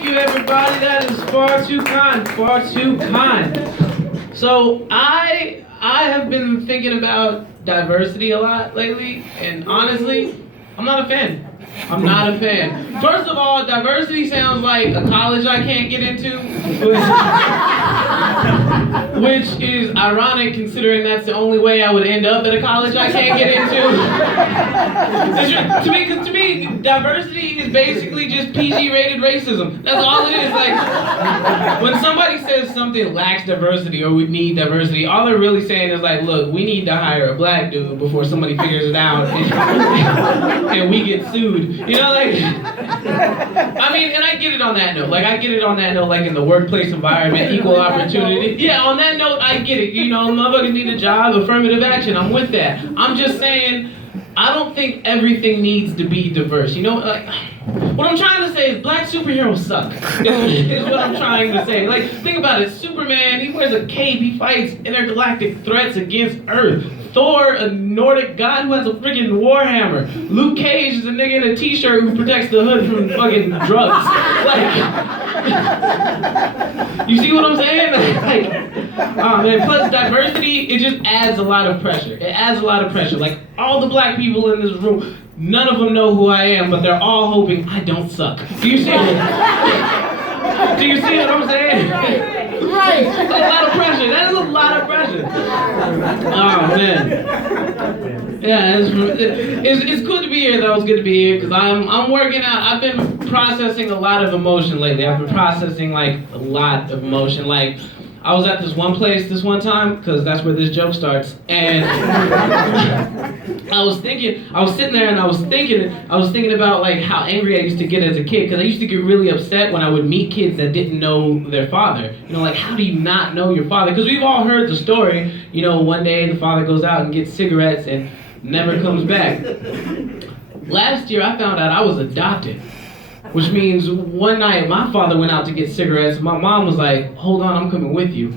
Thank you, everybody. That is far too kind. Far too kind. So I have been thinking about diversity a lot lately, and honestly, I'm not a fan. I'm not a fan. First of all, diversity sounds like a college I can't get into, which is ironic considering that's the only way I would end up at a college I can't get into. To me, diversity is basically just PG-rated racism. That's all it is. Like, when somebody says something lacks diversity or we need diversity, all they're really saying is like, look, we need to hire a black dude before somebody figures it out and we get sued. You know, like, I mean, and I get it on that note. Like, I get it on that note, like in the workplace environment, equal opportunity. Yeah, on that note, I get it. You know, motherfuckers need a job, affirmative action. I'm with that. I'm just saying, I don't think everything needs to be diverse. You know, like, what I'm trying to say is black superheroes suck. Is what I'm trying to say. Like, think about it. Superman, he wears a cape, he fights intergalactic threats against Earth. Thor, a Nordic god who has a freaking warhammer. Luke Cage is a nigga in a t-shirt who protects the hood from fucking drugs. Like, you see what I'm saying? Like, oh man, plus diversity, it just adds a lot of pressure. It adds a lot of pressure. Like, all the black people in this room, none of them know who I am, but they're all hoping I don't suck. Do you see it? Do you see what I'm saying? Right. That's a lot of pressure. That is a lot of pressure. Oh man. Yeah, it's good to be here though. It's good to be here because I'm working out. I've been processing a lot of emotion lately. I've been processing like a lot of emotion. Like, I was at this one place this one time, because that's where this joke starts, and I was sitting there and I was thinking about like how angry I used to get as a kid, because I used to get really upset when I would meet kids that didn't know their father. You know, like, how do you not know your father? Because we've all heard the story, you know, one day the father goes out and gets cigarettes and never comes back. Last year I found out I was adopted. Which means one night my father went out to get cigarettes. My mom was like, hold on, I'm coming with you.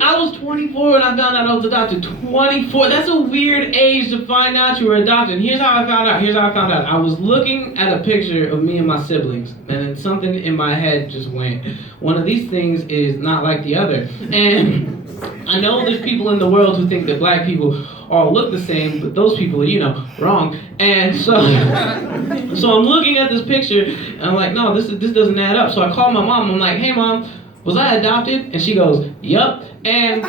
I was 24 when I found out I was adopted. 24, that's a weird age to find out you were adopted. Here's how I found out. I was looking at a picture of me and my siblings, and then something in my head just went, one of these things is not like the other. And I know there's people in the world who think that black people all look the same, but those people are, you know, wrong. And so I'm looking at this picture, and I'm like, no, this doesn't add up. So I called my mom. I'm like, hey mom, was I adopted? And she goes, yup. And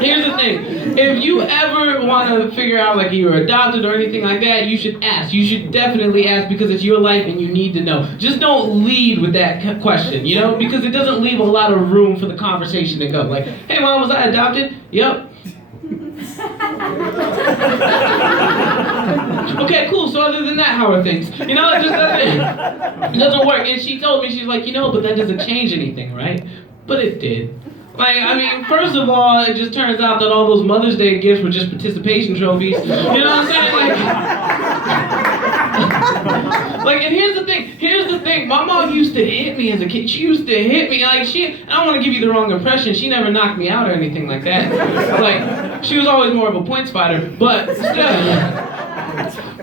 here's the thing. If you ever want to figure out like you were adopted or anything like that, you should ask. You should definitely ask, because it's your life and you need to know. Just don't lead with that question, you know, because it doesn't leave a lot of room for the conversation to go. Like, hey mom, was I adopted? Yup. Okay, cool. So other than that, how are things? You know, it doesn't work. And she told me, she's like, you know, but that doesn't change anything, right? But it did. Like, I mean, first of all, it just turns out that all those Mother's Day gifts were just participation trophies. You know what I'm saying? Like, and here's the thing. My mom used to hit me as a kid. She used to hit me. Like, I don't want to give you the wrong impression. She never knocked me out or anything like that. Like, she was always more of a points fighter, but still.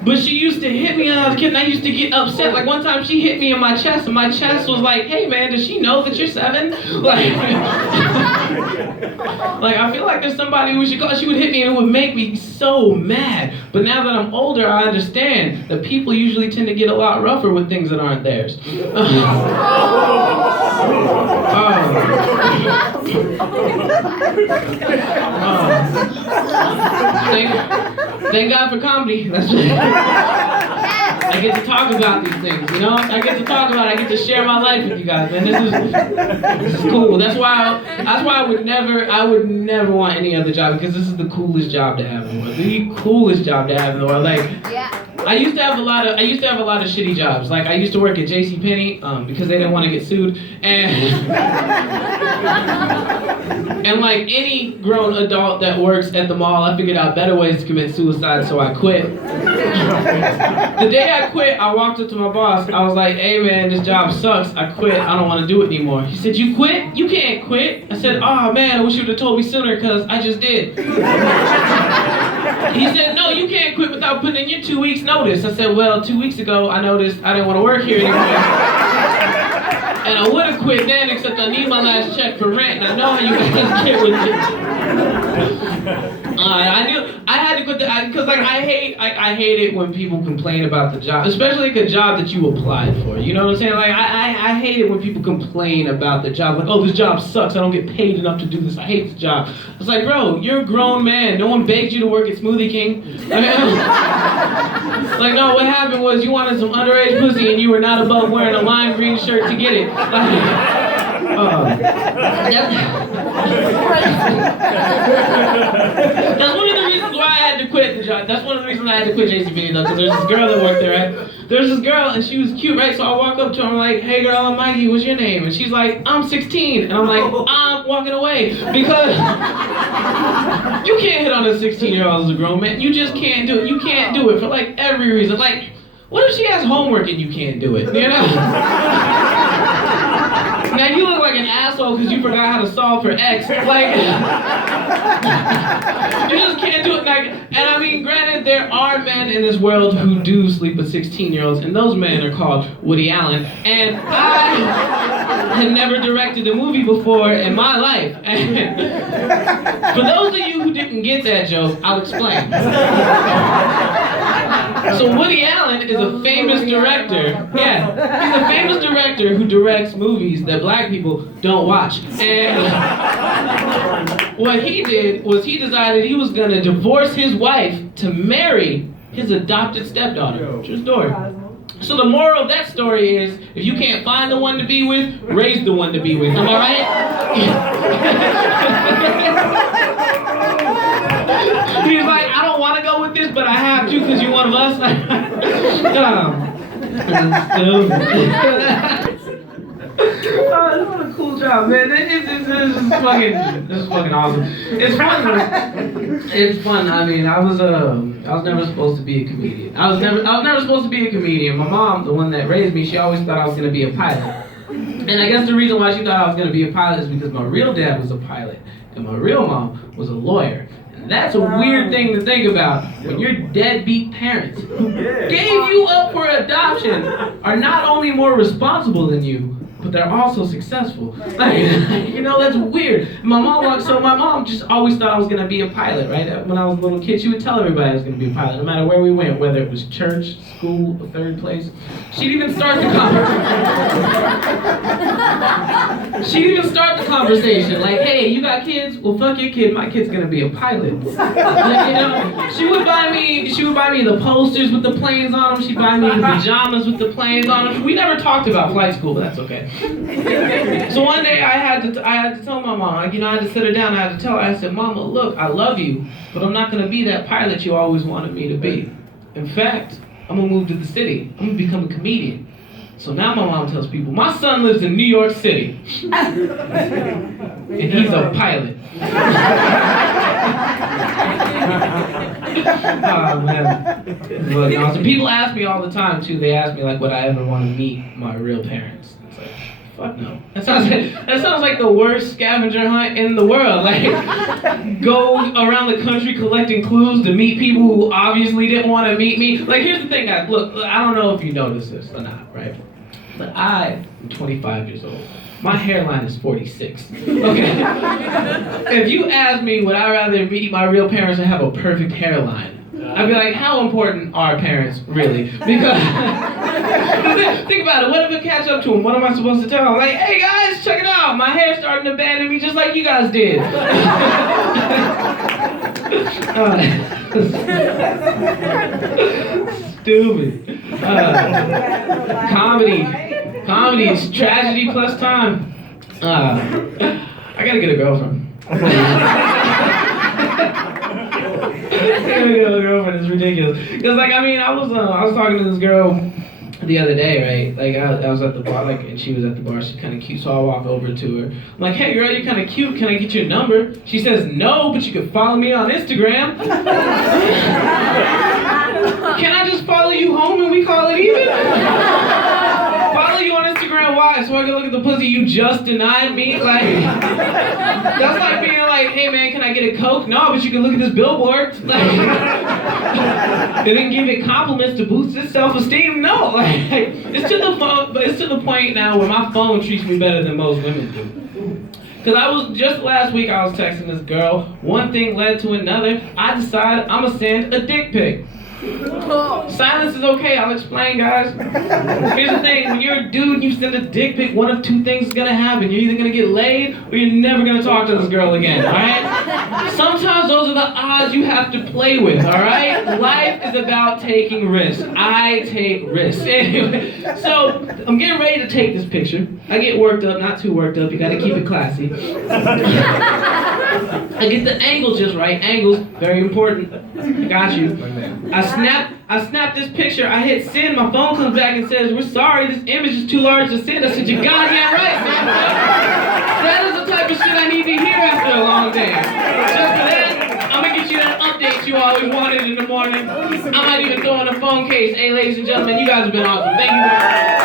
But she used to hit me when I was a kid, and I used to get upset. Like, one time she hit me in my chest, and my chest was like, hey man, does she know that you're 7? Like, like, I feel like there's somebody who should call. She would hit me and it would make me so mad. But now that I'm older, I understand that people usually tend to get a lot rougher with things that aren't theirs. Thank God for comedy. That's I get to talk about these things, you know? I get to share my life with you guys, man. This is cool. That's why I would never want any other job, because this is the coolest job to have in the world. The coolest job to have in the world. Like, I used to have a lot of shitty jobs. Like, I used to work at JCPenney because they didn't want to get sued, and like any grown adult that works at the mall, I figured out better ways to commit suicide, so I quit. The day I quit, I walked up to my boss. I was like, hey man, this job sucks. I quit. I don't want to do it anymore. He said, you quit? You can't quit. I said, oh man, I wish you would have told me sooner, because I just did. He said, no, you can't quit without putting in your 2 weeks notice. I said, well, 2 weeks ago, I noticed I didn't want to work here anymore. And I would have quit then, except I need my last check for rent, and I know how you guys get with it. I knew I had to quit because like I hate it when people complain about the job, especially like a job that you applied for. You know what I'm saying? Like I hate it when people complain about the job. Like, oh, this job sucks. I don't get paid enough to do this. I hate this job. It's like, bro, you're a grown man. No one begged you to work at Smoothie King. I mean, like, no, what happened was you wanted some underage pussy and you were not above wearing a lime green shirt to get it. That's one of the reasons why I had to quit the job. That's one of the reasons I had to quit JCPenney though, because there's this girl that worked there, right? There's this girl and she was cute, right? So I walk up to her, I'm like, hey girl, I'm Mikey, what's your name? And she's like, I'm 16. And I'm like, I'm walking away. Because you can't hit on a 16-year-old as a grown man. You just can't do it. You can't do it for like every reason. Like, what if she has homework and you can't do it? You know? Now you look like an asshole because you forgot how to solve for X. Like, you just can't do it. Like, and I mean, granted, there are men in this world who do sleep with 16-year-olds, and those men are called Woody Allen. And I had never directed a movie before in my life. And for those of you who didn't get that joke, I'll explain. So Woody Allen is a famous director. Yeah, he's a famous director who directs movies that black people don't watch. And what he did was he decided he was gonna divorce his wife to marry his adopted stepdaughter. True story. So the moral of that story is, if you can't find the one to be with, raise the one to be with. Am I right? He's like, I don't want to go with this, but I have to because you're one of us. Oh, this is a cool job, man. This is fucking awesome. It's fun. It's fun. I mean, I was never supposed to be a comedian. I was never supposed to be a comedian. My mom, the one that raised me, she always thought I was gonna be a pilot. And I guess the reason why she thought I was gonna be a pilot is because my real dad was a pilot and my real mom was a lawyer. That's a weird thing to think about when your deadbeat parents who gave you up for adoption are not only more responsible than you, but they're also successful. Like, you know, that's weird. My mom just always thought I was gonna be a pilot, right? When I was a little kid, she would tell everybody I was gonna be a pilot, no matter where we went, whether it was church, school, or third place. She'd even start the conversation. Like, hey, you got kids? Well, fuck your kid. My kid's gonna be a pilot. Like, you know, she would buy me the posters with the planes on them. She'd buy me the pajamas with the planes on them. We never talked about flight school, but that's okay. So one day I had to tell my mom, like, you know, I had to sit her down. I had to tell her. I said, Mama, look, I love you, but I'm not gonna be that pilot you always wanted me to be. In fact, I'm gonna move to the city. I'm gonna become a comedian. So now my mom tells people, my son lives in New York City, and he's a pilot. Oh man. Look, awesome. People ask me all the time too. They ask me like, would I ever want to meet my real parents? It's like, fuck no. That sounds like the worst scavenger hunt in the world. Like, go around the country collecting clues to meet people who obviously didn't want to meet me. Like, here's the thing, guys. Look, I don't know if you noticed this or not, right? But I am 25 years old. My hairline is 46. Okay? If you ask me, would I rather meet my real parents or have a perfect hairline? I'd be like, how important are parents really? Because think about it. What if I catch up to them? What am I supposed to tell them? Like, hey guys, check it out. My hair's starting to abandon me just like you guys did. Stupid. Comedy is tragedy plus time. I gotta get a girlfriend. I gotta get a girlfriend. It's ridiculous. Cause like, I mean, I was talking to this girl the other day, right? Like I was at the bar, like, and she was at the bar. She's kind of cute, so I walk over to her. I'm like, hey girl, you're kind of cute. Can I get your number? She says, no, but you can follow me on Instagram. Can I just follow you home and we call it even? Follow you on Instagram, why? why? So I can look at the pussy you just denied me? Like, that's like being like, hey man, can I get a Coke? No, but you can look at this billboard. Like, they didn't give it compliments to boost its self-esteem. No, like, it's to the point now where my phone treats me better than most women do. Because just last week I was texting this girl, one thing led to another, I decided I'm gonna send a dick pic. Silence is okay, I'll explain, guys. Here's the thing, when you're a dude and you send a dick pic, one of two things is gonna happen. You're either gonna get laid or you're never gonna talk to this girl again, alright? Sometimes those are the odds you have to play with, alright? Life is about taking risks. I take risks. Anyway, so I'm getting ready to take this picture. I get worked up, not too worked up, you gotta keep it classy. I get the angle just right. Angles, very important. I got you. I snap this picture, I hit send, my phone comes back and says, we're sorry, this image is too large to send. I said, you're goddamn right, man. That is the type of shit I need to hear after a long day. Just for that, I'm gonna get you that update you always wanted in the morning. I might even throw in a phone case. Hey, ladies and gentlemen, you guys have been awesome. Thank you very much.